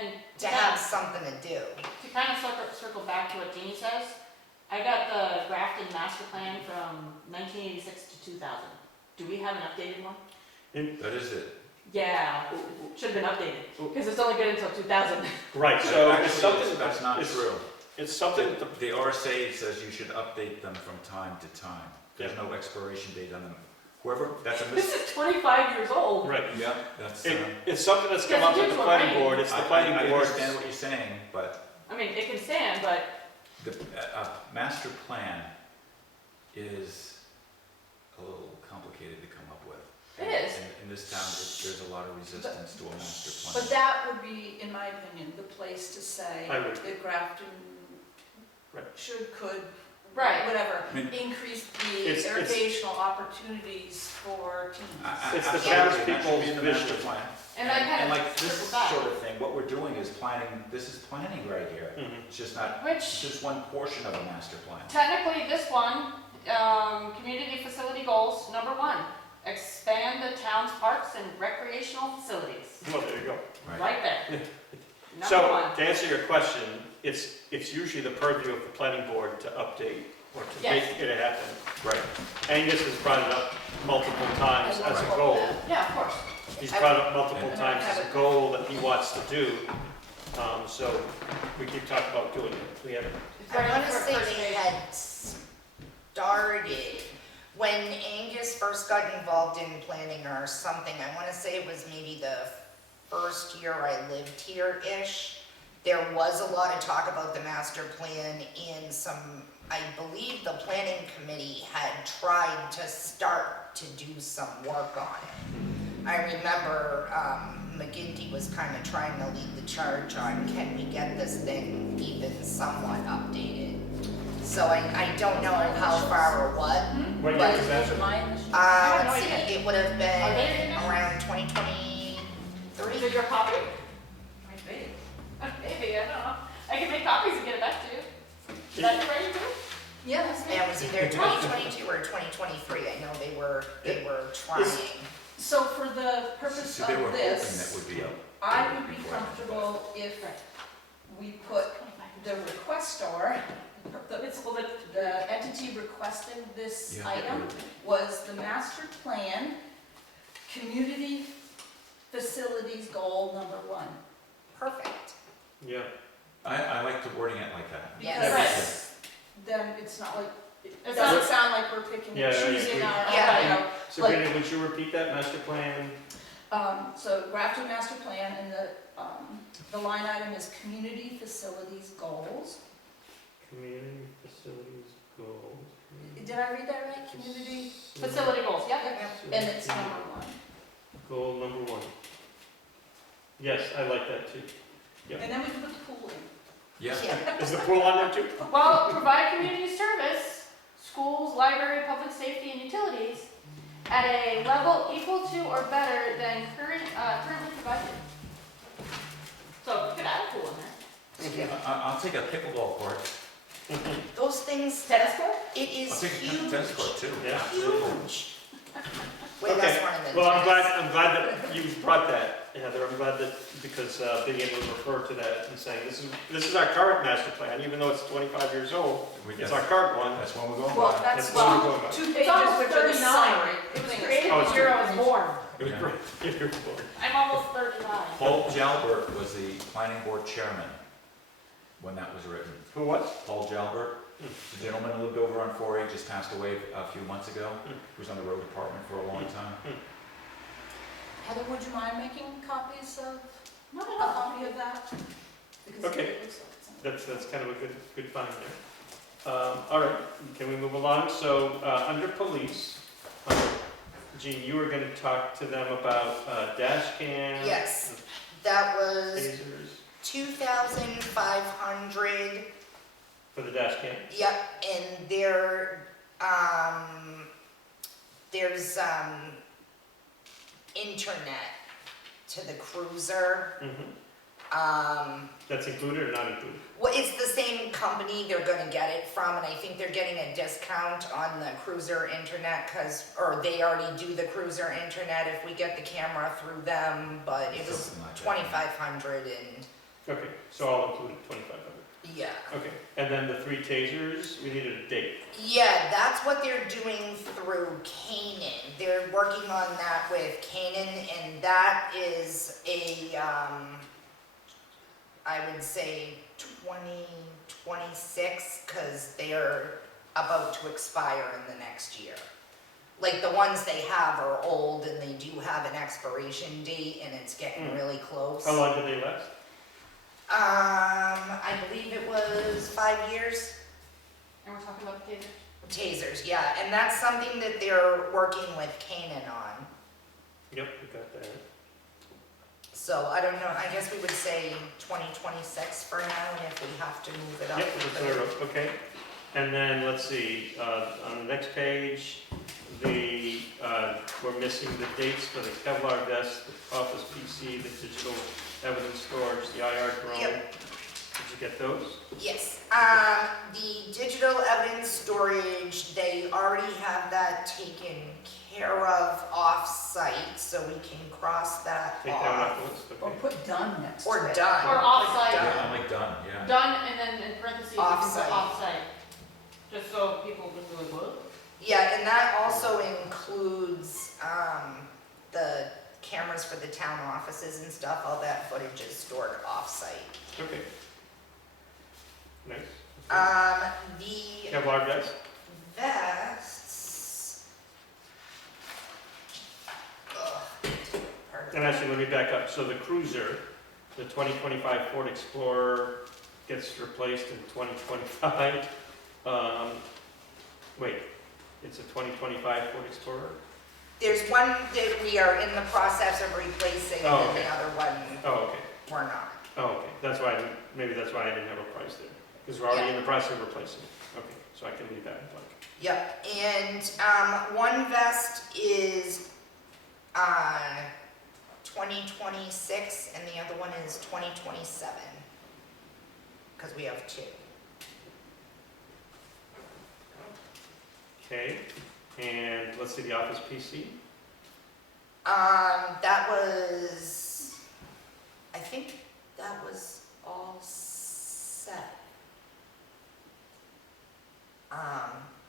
And to have something to do. to kind of circle back to what Jeannie says, I got the Grafton master plan from 1986 to 2000. Do we have an updated one? That is it. Yeah, should have been updated, because it's only good until 2000. Right, so it's Actually, something, that's not it's- true. it's something, The RSA says you should update them from time to time. There's no expiration date on them. Whoever, that's a This is 25 years old. right. Yeah, that's, It's something that's come up with the planning board, it's the I planning board. understand what you're saying, but I mean, it can stand, but the, master plan is a little complicated to come up with. It is. In this town, there's a lot of resistance to a master plan. But that would be, in my opinion, the place to say I would. that Grafton Right. could, right. whatever, I mean, increase the It's- irrigational opportunities for teens. It's the Absolutely, townspeople's that should be in the master vision. plan. And I kind And of like this circled back. sort of thing, what we're doing is planning, this is planning right here. Mhm. It's just not, it's Which, just one portion of a master plan. technically, this one, community facility goals, number 1, expand the town's parks and recreational facilities. Well, there you go. Right there. Number So, 1. to answer your question, it's usually the purview of the planning board to update or to make Yes. it happen. Right. Angus has brought it up multiple times I as a love goal. that. Yeah, of course. He's brought it up multiple And- times as a goal that he wants to do. So we keep talking about doing it. We haven't. It's I right want up to for say first they grade. had started, when Angus first got involved in planning or something, I want to say it was maybe the first year I lived here-ish. There was a lot of talk about the master plan and some, I believe the planning committee had tried to start to do some work on it. I remember McGinty was kind of trying to lead the charge on, can we get this thing even somewhat updated? So I don't know how far or what. What But- year was that? Those are my initials. have no Let's see, idea. it would have Are they been in there? around 2023. Is it your copy? Might be. Maybe, I don't know. I can make copies and get it back to you. Is that your writing too? Yeah, that's Yeah, it me. was either 2022 or 2023. I know they were trying. So for the purpose So they were of hoping that this, would be up. I would be comfortable if we put the requestor, It's well, the entity requesting this Yeah. item was the master plan, community facilities goal number 1. Perfect. Yeah. I like the wording it like that. Because then it's not like, it It's doesn't not- sound like we're picking Yeah, and yeah, choosing yeah. our, Yeah. you know. Sabrina, would you repeat that master plan? So Grafton master plan and the line item is community facilities goals. Community facilities goals. Did I read that right? Community? facility goals, yep. And it's number 1. Goal number 1. Yes, I like that too. And then we can put the pool in. Yeah. Yeah. Is the pool on there too? Well, provide community service, schools, library, public safety, and utilities at a level equal to or better than currently provided. So you could add a pool in there. I'll take a pickleball court. Those things, Tennis court? it I'll is take a huge. tennis court too. Yeah. Huge. Wait, that's Okay. one of the. Well, I'm tennis. glad that you brought that, Heather. I'm glad that, because being able to refer to that and saying, this is our current master plan, even though it's 25 years old, it's our current one. That's when we're going Well, by. that's That's what we're well, going by. 2 It's pages, almost which are the 39. summary. It was things. created Oh, the it's year I was born. It was Yeah. great. You're born. I'm almost 39. Paul Jalbert was the planning board chairman when that was written. Who was? Paul Jalbert, the gentleman who lived over on 4A, just passed away a few months ago. Hmm. He was on the road department for a long time. Heather, would you mind making copies of, Not a at all. copy of that? Because Okay. it looks like something. That's kind of a good find there. All right, can we move along? So, under police, Jean, you were going to talk to them about dash cams. Yes, that was Tasers 2,500. for the dash cam. Yep, and there's internet to the cruiser. Mhm. Well, That's included or not included? it's the same company they're gonna get it from, and I think they're getting a discount on the cruiser internet, or they already do the cruiser internet if we get the camera through them, but it was Something like that. 2,500, and Okay, so all included 2,500. Yeah. Okay, and then the 3 tasers, we needed a date. Yeah, that's what they're doing through Canaan. They're working on that with Canaan, and that is a, I would say 2026, because they're about to expire in the next year. Like, the ones they have are old, and they do have an expiration date, and it's getting really close. How long did they last? I believe it was 5 years. And we're talking about the tasers. Tasers, yeah, and that's something that they're working with Canaan on. Yep, we got that. So I don't know, I guess we would say 2026 for now, and if we have to move it up. Yep, we that's could. what I wrote, okay. And then, let's see, on the next page, we're missing the dates for the Kevlar vest, the Office PC, the digital evidence storage, the IR drone. Yep. Did you get those? Yes, the digital evidence storage, they already have that taken care of off-site, so we can cross that Take that one off. off the list, Or okay. put done next to Or it. done. Or off-site. Done. Yeah, I'm like done, yeah. Done, and then in parentheses, you can put Off-site. off-site. Just so people just be like, what? Yeah, and that also includes, the cameras for the town offices and stuff, all that footage is stored off-site. Okay. Nice. The Kevlar vest? vests. Ugh, pardon. And actually, let me back up. So the Cruiser, the 2025 Ford Explorer gets replaced in 2025. Wait, it's a 2025 Ford Explorer? There's one that we are in the process of replacing, Oh, and then okay. the other one Oh, okay. we're not. Oh, okay. That's why, maybe that's why I didn't have a price there. Because we're already in the process of replacing it. Okay, so I can leave that in blank. Yep, and, one vest is, 2026, and the other one is 2027. Because we have 2. Okay, and let's see the Office PC. That was, I think that was all set.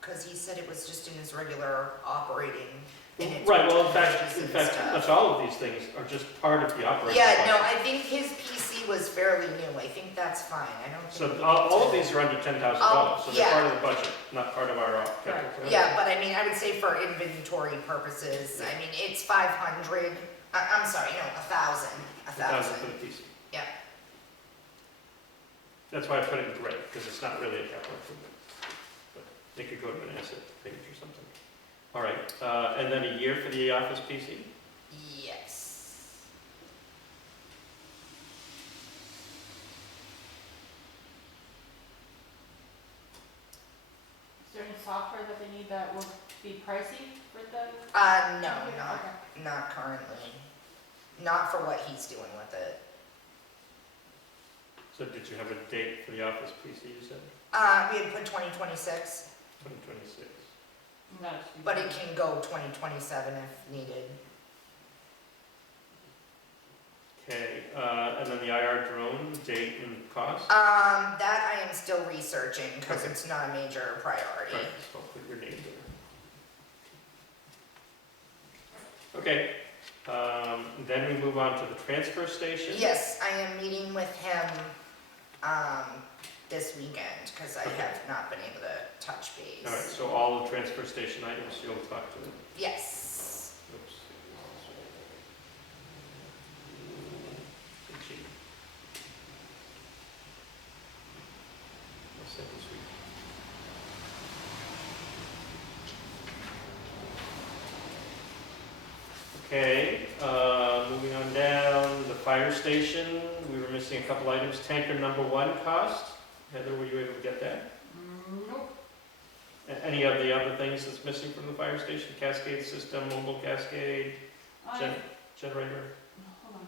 Cause he said it was just in his regular operating. and it's Right, well, in pages fact, and pretty stuff. much all of these things are just part of the operating Yeah, budget. no, I think his PC was fairly new, I think that's fine, I don't think. So we all need of to- these are under $10,000, so they're yeah. part of the budget, not part of our capital plan. Yeah, but I mean, I would say for inventory purposes, I mean, it's 500, I'm sorry, no, 1,000, 1,000 for the PC. Yeah. That's why I put it in gray, because it's not really a capital improvement. But they could go to an asset page or something. All right, and then a year for the Office PC? Yes. Is there any software that they need that will be pricey for the? No, Okay. not currently, not for what he's doing with it. So did you have a date for the Office PC, you said? We had put 2026, 2026. No, it's- but it can go 2027 if needed. Okay, and then the IR drone, date and cost? That I am still researching, because Okay. it's not a major priority. Right, so I'll put your name there. Okay, then we move on to the transfer station. Yes, I am meeting with him, this weekend, because I Okay. have not been able to touch base. All right, so all the transfer station items, you'll talk to them. Yes. Oops. Good cheat. What's that this week? Okay, moving on down, the fire station, we were missing a couple items. Tanker number 1 cost. Heather, were you able to get that? Nope. Any of the other things that's missing from the fire station? Cascade system, mobile cascade, I- generator? Hold on.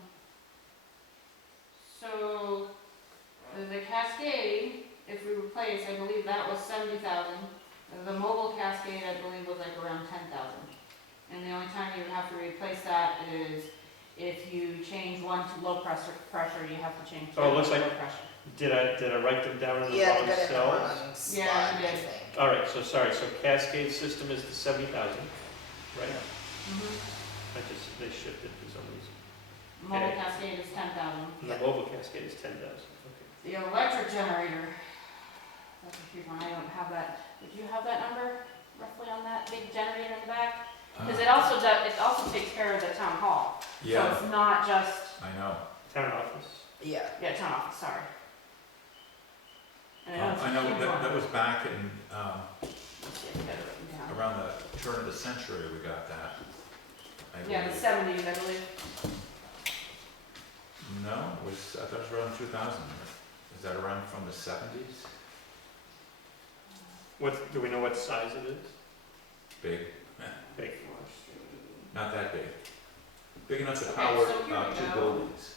So, the Cascade, if we replace, I believe that was 70,000. The mobile Cascade, I believe, was like around 10,000. And the only time you would have to replace that is If you change one to low pressure, you have to change Oh, it that looks to low like- pressure. Did I write them down in the Yeah, wrong they got it in the cells? wrong spot, Yeah, you I did. think. All right, so sorry, so Cascade System is the 70,000, right? Mm-hmm. They shifted for some reason. Mobile Okay. Cascade is 10,000. And the mobile Cascade is 10,000, okay. The electric generator, that's a huge one, I don't have that. Did you have that number roughly on that big generator in the back? Because it also takes care of the town hall. So Yeah, it's not just, I know. Town office. Yeah, town office, sorry. And I know it's I a know huge that one. was back in, Let's see if I got it written down. around the turn of the century we got that. I Yeah, the believe. 70s, I believe. No, it was, I thought it was around 2000. Is that around from the 70s? Do we know what size it is? Big, Big. not that big. Big enough to Okay, power so here we two go. buildings.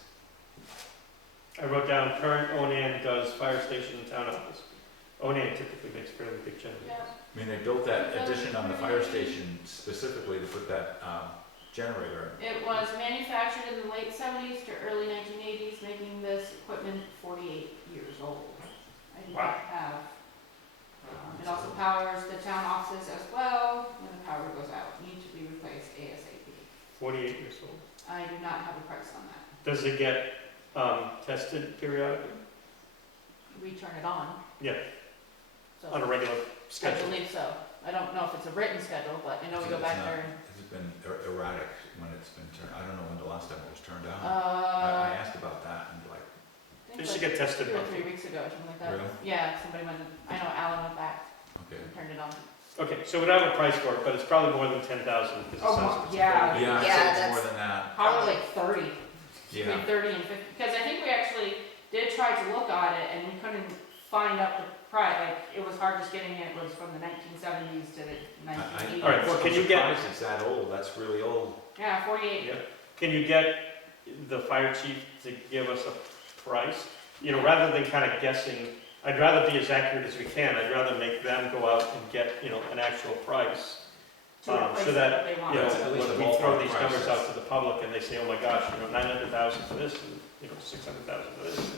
I wrote down current Onan does fire station and town office. Onan typically makes fairly big generators. Yeah. I mean, they built that addition on the fire station specifically to put that generator in. It was manufactured in the late 70s to early 1980s, making this equipment 48 years old. I do Wow. not have. It also powers the town offices as well. When the power goes out, need to be replaced ASAP. 48 years old. I do not have a price on that. Does it get tested periodically? We turn it on. Yeah. So On a regular I schedule? believe so. I don't know if it's a written schedule, but I know we go back there and. It's been erratic when it's been turned, I don't know when the last time it was turned on. I I asked about that and like, think It should like get tested 2 or monthly. 3 weeks ago, something like that. Really? Yeah, somebody went, I know Alan went back okay. and turned it on. Okay, so we don't have a price for it, but it's probably more than 10,000. because it Oh, sounds like it's yeah. pretty- Yeah, I'd Yeah, say it's that's- more than that. Probably like 30, Yeah. between 30 and 50, because I think we actually did try to look at it and we couldn't find out the price, like, it was hard just getting it, was from the 1970s to the 1980s. All right, well, can you get- I'm surprised it's that old, that's really old. Yeah, 48. Yeah. Can you get the fire chief to give us a price? You know, rather than kind of guessing, I'd rather be as accurate as we can. I'd rather make them go out and get, you know, an actual price. To replace so that, what they want. You know, Yeah, at least when the we throw ballpark these numbers prices. out to the public and they say, oh my gosh, you know, 900,000 for this and, you know, 600,000 for this.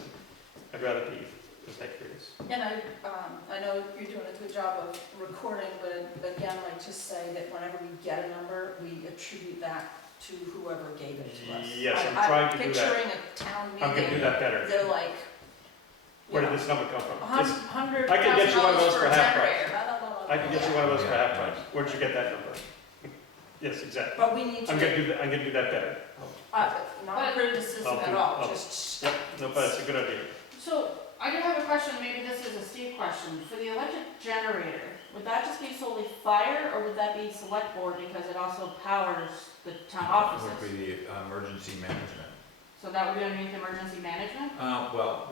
I'd rather be as accurate as. And I know you're doing a good job of recording, but again, like just say that whenever we get a number, we attribute that to whoever gave it to us. Yes, I'm trying to do that. Picturing a town I'm gonna do meeting, that better. they're like, Where did this number come from? It's- $100,000 I can get you one of those for for a half price. generator. Blah, blah, blah, blah, I can get you blah. one of those for Yeah. half price. Where'd you get that number? Yes, exactly. But we need I'm gonna to, do that, I'm gonna do that better. not criticism I'll at do- all, I'll- just, Yep, no, but it's a good idea. So, I do have a question, maybe this is a Steve question. For the electric generator, would that just be solely fire, or would that be select board because it also powers the town It offices? would be the emergency management. So that would be underneath emergency management? Well,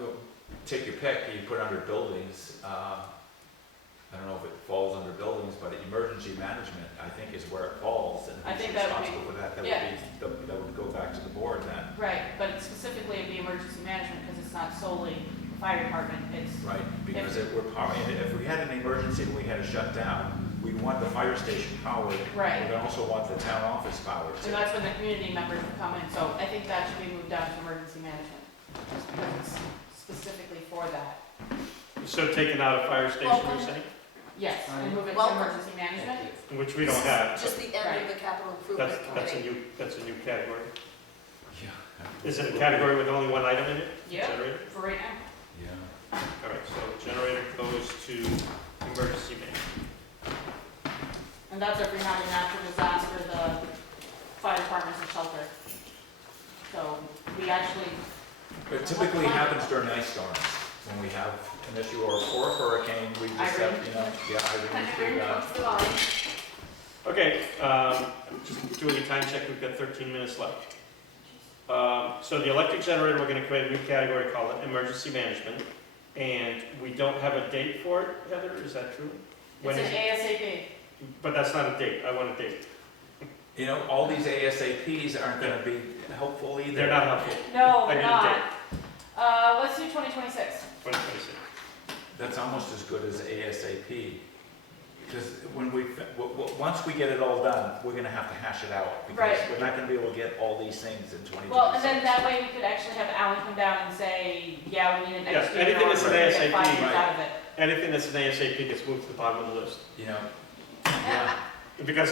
take your pick, you put under buildings, I don't know if it falls under buildings, but emergency management, I think, is where it falls, and I who's think that would be- responsible for that? yeah. That would go back to the board then, Right, but specifically it'd be emergency management because it's not solely the fire department, it's, right? Because if we had an emergency and we had to shut down, we want the fire station powered. right. We also want the town office powered So too. that's when the community members would come in, so I think that should be moved down to emergency management, just because it's specifically for that. So taking out a fire station, you're saying, Yes, and move it to Welcome. emergency management? which we don't have. just the end of the capital improvement That's a committee. that's a new category. Yeah. Is it a category with only one item in it? Yep, Generator? for right now. Yeah. All right, so generator goes to emergency management. And that's if you're having natural disaster, the fire department's a shelter. So we actually, It typically happens during ice storms, when we have an issue or a hurricane, we just have, you know, Irene, Okay, just doing a time check, we've got 13 minutes left. So the electric generator, we're gonna create a new category called emergency management, and we don't have a date for it, Heather, is that true? it's When an is it? ASAP. But that's not a date, I want a date. You know, all these ASAPs aren't gonna be helpful either. They're not helpful, No, I they're need a not. date. Let's do 2026. 2026. That's almost as good as ASAP. Because when once we get it all done, we're gonna have to hash it out. Because Right. we're not gonna be able to get all these things in 2026. Well, and then that way we could actually have Alan come down and say, yeah, we need an Yeah, extra. anything that's an ASAP, 5 years right. out of it. Anything that's an ASAP gets moved to the bottom of the list. You know, yeah. Because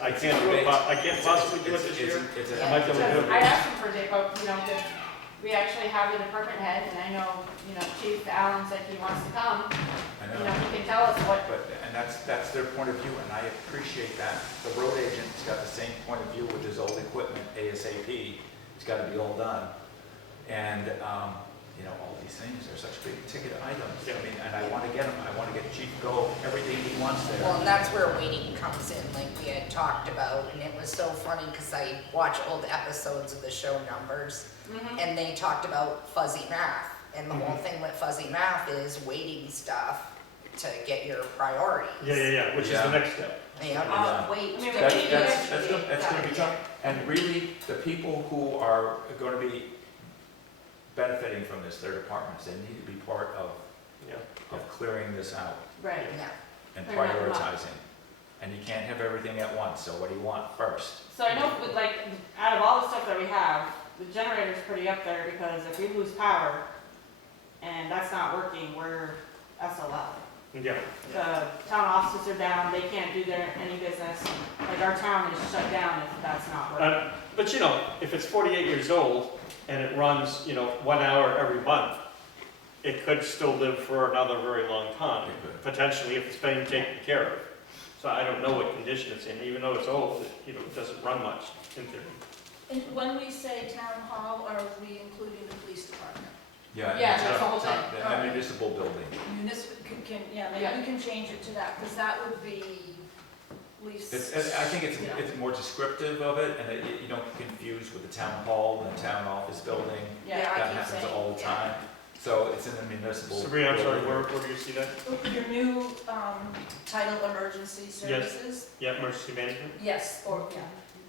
I can't do it, I can't possibly do it this year. It's Yeah. a, Might be able to do it. I asked him for a date, but, you know, if we actually have the department head, and I know, you know, Chief Allen said he wants to come, I you know, know, he can tell us what, and that's their point of view, and I appreciate that. The road agent's got the same point of view with his old equipment, ASAP. It's gotta be all done. And, you know, all these things are such big ticket items. I mean, and I wanna get them, I wanna get Chief Go, everything he wants there. Well, and that's where waiting comes in, like we had talked about, and it was so funny because I watch old episodes of the show Numbers, mhm. and they talked about fuzzy math, and the whole thing with fuzzy math is waiting stuff to get your priorities. Yeah, which is Yeah. the next step. Yeah. Yeah. Wait. I mean, till- That's, we need to that's, actually- that's gonna be tough. And really, the people who are gonna be benefiting from this, their departments, they need to be part Yeah. of clearing this out Right. Yeah. and Clear that up. prioritizing. And you can't have everything at once, so what do you want first? So I know with like, out of all the stuff that we have, the generator's pretty up there because if we lose power and that's not working, we're SOL. Yeah, The town offices are down, they can't do any business, like our town is shut down if that's not working. but you know, if it's 48 years old and it runs, 1 hour every month, it could still live for another very long time, It could. potentially if it's being taken care of. So I don't know what condition it's in, even though it's old, it doesn't run much in theory. And when we say town hall, are we including the police department? Yeah. Yeah, it's that's the whole a- thing. The municipal building. Municipal, yeah, Yeah. maybe we can change it to that, because that would be least. I think Yeah. it's more descriptive of it, and you don't get confused with the town hall and the town office building. Yeah, I That keep happens saying, all the yeah. time. So it's in the municipal. Sabrina, I'm sorry, building. where do you see that? Your new title, emergency services? Yeah, emergency management? Yes, or, yeah,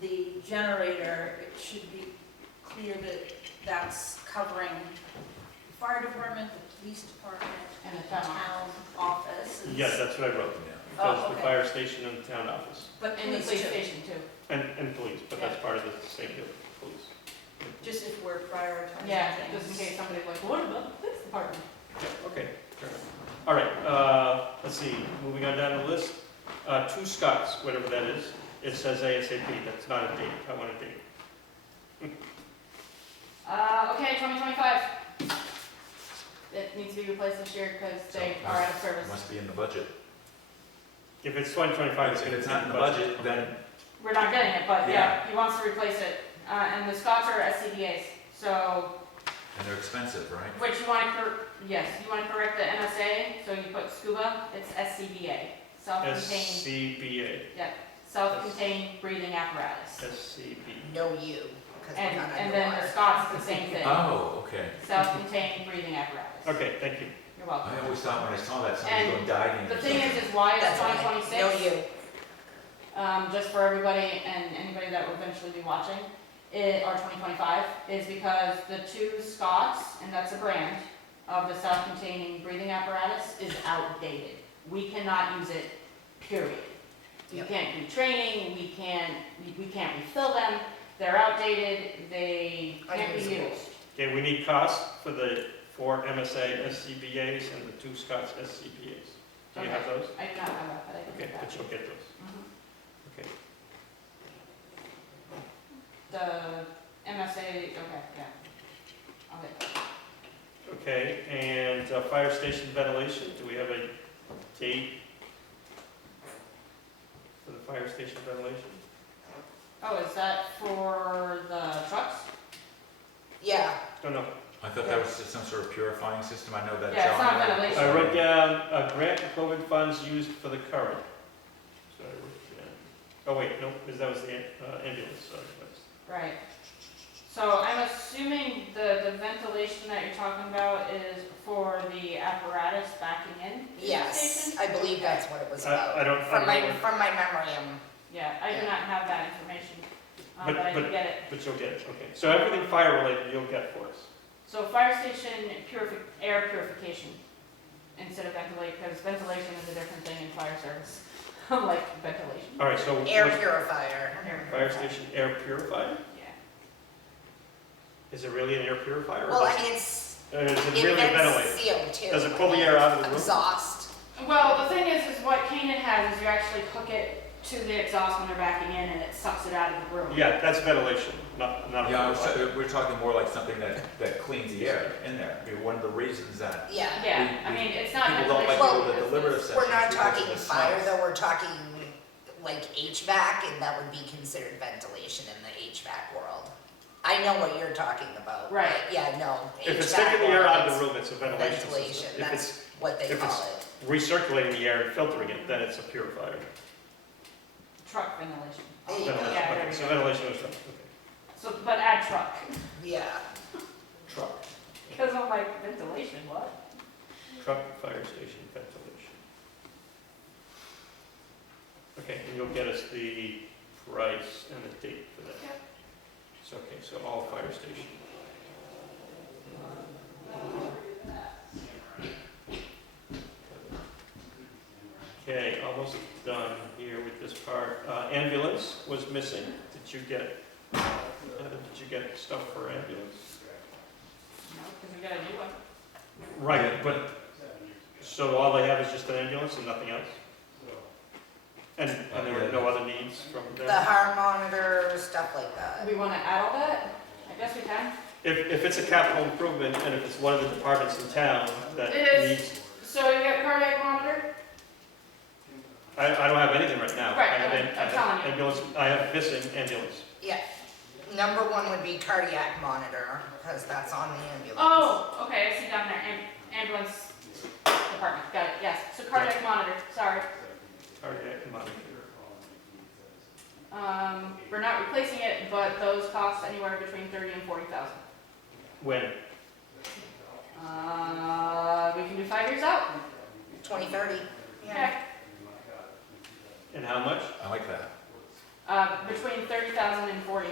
the generator, it should be clear that that's covering the fire department, the police department, And the the town town office. Yes, that's what I wrote. Yeah. Oh, Because the okay. fire station and the town office, But And the police too. station too. and police, but that's part of the same deal, police. Just if we're prioritizing Yeah, things. just in case somebody's like, what about the police department? Yeah, okay, fair enough. All right, let's see, moving on down the list, Two Scots, whatever that is, it says ASAP, that's not a date, I want a date. Okay, 2025. It needs to be replaced this year because they So, are out of service. Must be in the budget. If it's 2025, If it's not in the budget, then We're not getting it, but Yeah. yeah, he wants to replace it. And the Scots are SCBA's, so, and they're expensive, right? which you want to, yes, you want to correct the MSA, so you put SCUBA, it's SCBA. Self-contained, SCBA, self-contained breathing apparatus. SCB. No you, because we're And, not and then the underwater. Scots, the same thing. Oh, okay. Self-contained breathing apparatus. Okay, thank you. You're welcome. I always thought when I saw that, somebody And going diving The or thing something. is why it's That's fine. 2026? No you. Just for everybody and anybody that will eventually be watching, or 2025, is because the two Scots, and that's a brand, of the self-containing breathing apparatus is outdated. We cannot use it, period. We Yep. can't do training, we can't refill them, they're outdated, they can't be Unusable. used. Okay, we need costs for the 4 MSA SCBA's and the 2 Scots SCBA's. Do you have those? I do not have that, but I can Okay, get that. but you'll get those. Mhm. Okay. The MSA, okay, yeah. I'll get that. Okay, and fire station ventilation, do we have a date for the fire station ventilation? Oh, is that for the trucks? Yeah, Don't know. I thought that was just some sort of purifying system. I know that. Yeah, it's John not had- ventilation. I wrote down, grant COVID funds used for the current. So I wrote down- Oh, wait, no, because that was the ambulance, sorry. that's- Right. So I'm assuming the ventilation that you're talking about is for the apparatus backing in? to the yes, station? I believe that's what it was about. I don't From know, my memory, Yeah, I do Yeah. not have that information, But- but I but- can get it. but you'll get it, okay. So everything fire related you'll get for us. So fire station air purification instead of ventilate, because ventilation is a different thing in fire service, like ventilation. All right, so Air purifier. fire station air purifier? Yeah. Is it really an air purifier? Or Well, I does- mean, it's, or is it it really a ventilator? vents CO2. Does it pull the air out of the room? Exhaust. Well, the thing is what Canaan has is you actually hook it to the exhaust when they're backing in and it sucks it out of the room. Yeah, that's ventilation, not a Yeah, purifier. we're talking more like something that cleans the air in there. I mean, one of the reasons that Yeah. Yeah, I mean, it's not people don't like ventilation. to go to the deliberative sessions We're not because of talking the fire smells. though, we're talking like HVAC, and that would be considered ventilation in the HVAC world. I know what you're talking about. Right. but Yeah, no. If it's HVAC taking the air out of world, the room, it's a ventilation ventilation, system. If that's it's what they if call it's- it. recirculating the air and filtering it, then it's a purifier. Truck ventilation. There you go. Ventilation, Yeah, there okay, we so go. ventilation is okay. So, but add truck, Yeah. Truck, because I'm like, ventilation, what? truck, fire station, ventilation. Okay, and you'll get us the price and the date for that. Yep. So, okay, so all fire station. Okay, almost done here with this part. Ambulance was missing. Did you get stuff for ambulance? No, because we got a new one. Right, but, so all they have is just an ambulance and nothing else? And there were no other needs from The them? heart monitor, stuff like that. We want to add all that? I guess we can. If it's a capital improvement and if it's one of the departments in town that It is. needs, So you got cardiac monitor? I don't have anything right now. Right, I have I'm telling you. ambulance, I have missing ambulance. Yeah. Number one would be cardiac monitor, because that's on the ambulance. Oh, okay, I see down there, ambulance department, got it, yes. So cardiac monitor, sorry. Cardiac monitor. We're not replacing it, but those cost anywhere between 30 and 40,000. When? We can do 5 years out. 2030. Okay. And how much? I like that. Between 30,000 and 40.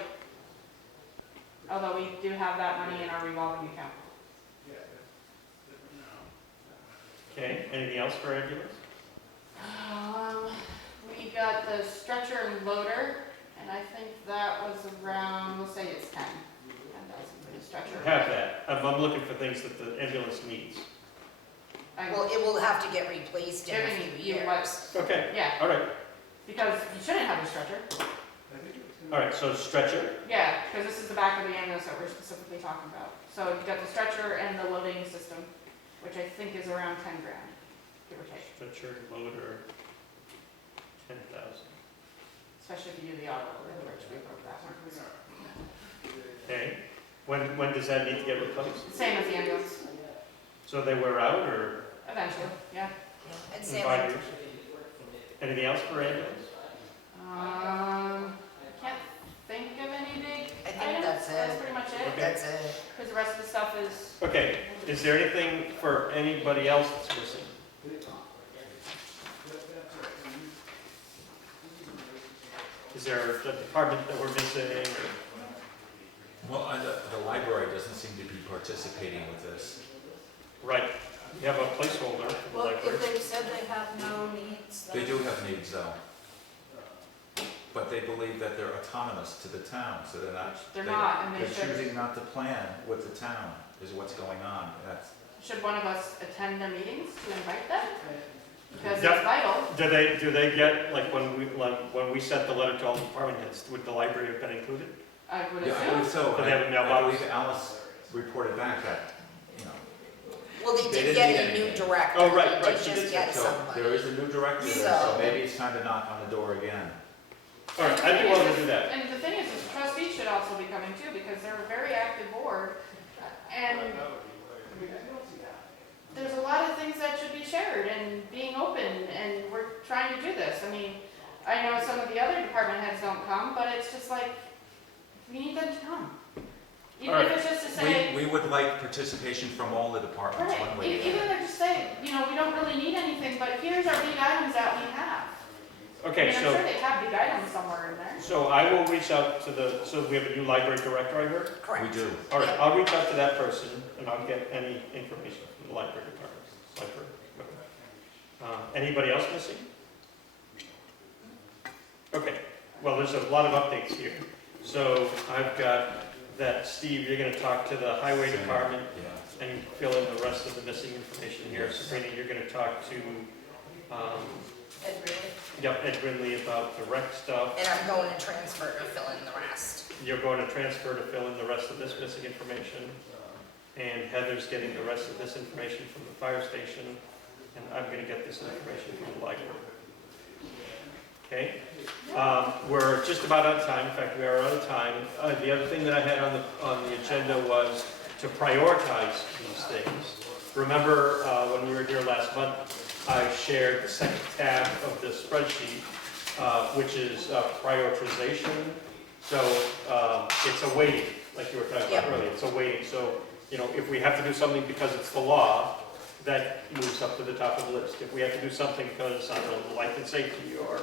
Although we do have that money in our revolving account. Okay, anything else for ambulance? We got the stretcher and loader, and I think that was around, we'll say it's 10,000 for the stretcher. Have that. I'm looking for things that the ambulance needs. Well, it will have to get replaced in a Giving few you what, years. Okay, yeah, all right. because you shouldn't have a stretcher. All right, so stretcher, Yeah, because this is the back of the ambulance that we're specifically talking about. So you've got the stretcher and the loading system, which I think is around 10 grand, give or take, stretcher, loader, 10,000. especially if you do the auto loader, which we broke that one. Okay, when does that need to get replaced? Same as the ambulance, So they wear out or eventually, yeah. I'd in say 5 like, years? Anything else for ambulance? Can't think of any big I think items. that's it. That's pretty much it, Okay. that's it. because the rest of the stuff is, Okay, is there anything for anybody else that's missing? Is there a department that we're missing or? Well, the library doesn't seem to be participating with this. Right, we have a placeholder for the Well, library. if they've said they have no needs, They then do have needs though. But they believe that they're autonomous to the town, so they're not. they're not, and they They're should. choosing not to plan with the town, is what's going on. That's, Should one of us attend their meetings to invite them? Because Yeah. it's vital. Do they get, like when we sent the letter to all the department heads, would the library have been included? I would yeah, I assume. believe so. Do they have a I mailbox? believe Alice reported back that, you know. Well, they They did didn't get need a new anything. director. Oh, right, They right, did she just did get So somebody. there is a new director there, So- so maybe it's time to knock on the door again. All right, I'd be willing to do that. And the thing is trustees should also be coming too, because they're a very active board, and there's a lot of things that should be shared and being open, and we're trying to do this. I mean, I know some of the other department heads don't come, but it's just like, we need them to come. Even All right. if it's just to say, We would like participation from all the departments, right, one way or the even other. if just say, you know, we don't really need anything, but here's our big items that we have. I Okay, mean, I'm sure so, they have big items somewhere in there. so I will reach out to so we have a new library director, I heard? We Correct. do. All right, I'll reach out to that person and I'll get any information from the library department, library Anybody else missing? Okay, well, there's a lot of updates here. So I've got that, Steve, you're gonna talk to the highway department Yeah. and fill in the rest of the missing information here. Yes. Sabrina, you're gonna talk to, Ed Riley. Ed Grinley about the rec stuff. And I'm going to transfer to fill in the rest. You're going to transfer to fill in the rest of this missing information. And Heather's getting the rest of this information from the fire station. And I'm gonna get this information from the library. Okay? We're just about out of time. In fact, we are out of time. The other thing that I had on the agenda was to prioritize these things. Remember, when we were here last month, I shared the second tab of the spreadsheet, which is prioritization. So it's a weighting, like you were talking about Yep. earlier. It's a weighting. So, you know, if we have to do something because it's the law, that moves up to the top of the list. If we have to do something because, I don't know, life and safety, or,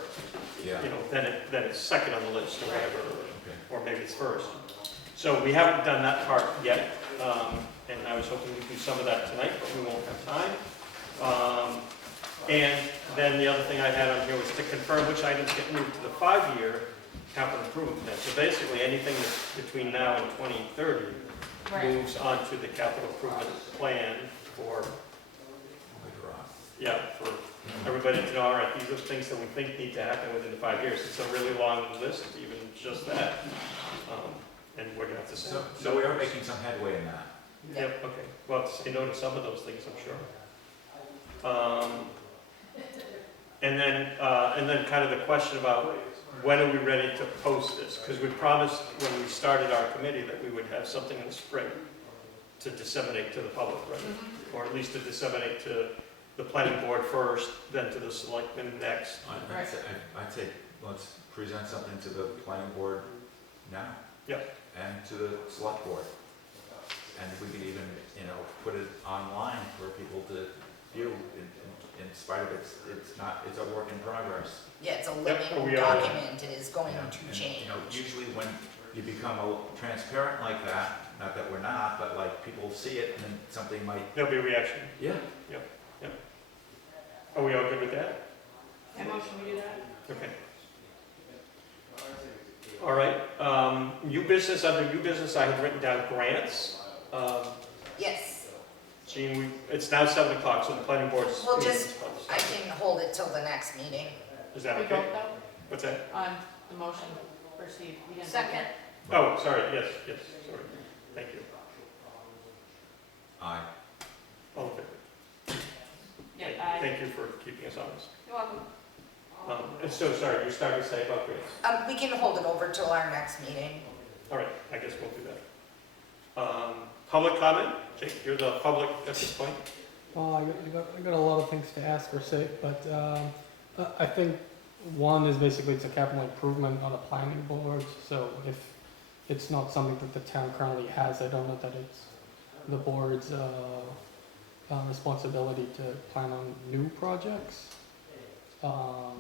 Yeah. you know, then it's second on the list, or whatever, Okay. or maybe it's first. So we haven't done that part yet, and I was hoping we'd do some of that tonight, but we won't have time. And then the other thing I had on here was to confirm which items get moved to the 5-year capital improvement plan. So basically, anything that's between now and 2030 Right. moves onto the capital improvement plan for, for everybody to know, all right, these are things that we think need to happen within the 5 years. It's a really long list, even just that. And we're gonna have to say. So we are making some headway in that. Yep, okay. Well, say no to some of those things, I'm sure. And then kind of the question about when are we ready to post this? Because we promised when we started our committee that we would have something in the spring to disseminate to the public, right? Or at least to disseminate to the planning board first, then to the selectmen next. I'd say, let's present something to the planning board now. Yep. And to the select board. And we could even, put it online for people to view, in spite of it's a work in progress. Yeah, it's a we living are. document, it is going And, to change. usually when you become transparent like that, not that we're not, but like people see it and then something might, There'll be a reaction. yeah. Are we all good with that? I motion we do that. Okay. All right, new business, under new business, I have written down grants. Yes, Gene, it's now 7 o'clock, so the planning board's. Well, just- I can hold it till the next meeting. Is that We okay? vote though What's that? on the motion for Steve. We didn't vote Second. yet. Oh, sorry, yes, sorry. Thank you. Aye. All in favor? Yeah, I. Thank you for keeping us honest. You're welcome. And so, sorry, you're starting to say about grants. We can hold it over till our next meeting. All right, I guess we'll do that. Public comment? Jake, you're the public at this point. Well, I got a lot of things to ask or say, but I think one is basically it's a capital improvement on a planning board. So if it's not something that the town currently has, I don't know that it's the board's responsibility to plan on new projects. But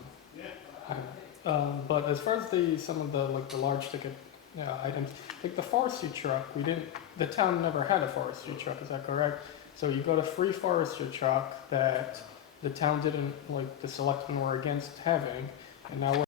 as far as some of the large ticket items, like the forestry truck, the town never had a forestry truck, is that correct? So you got a free forestry truck that the town didn't, the selectmen were against having, and now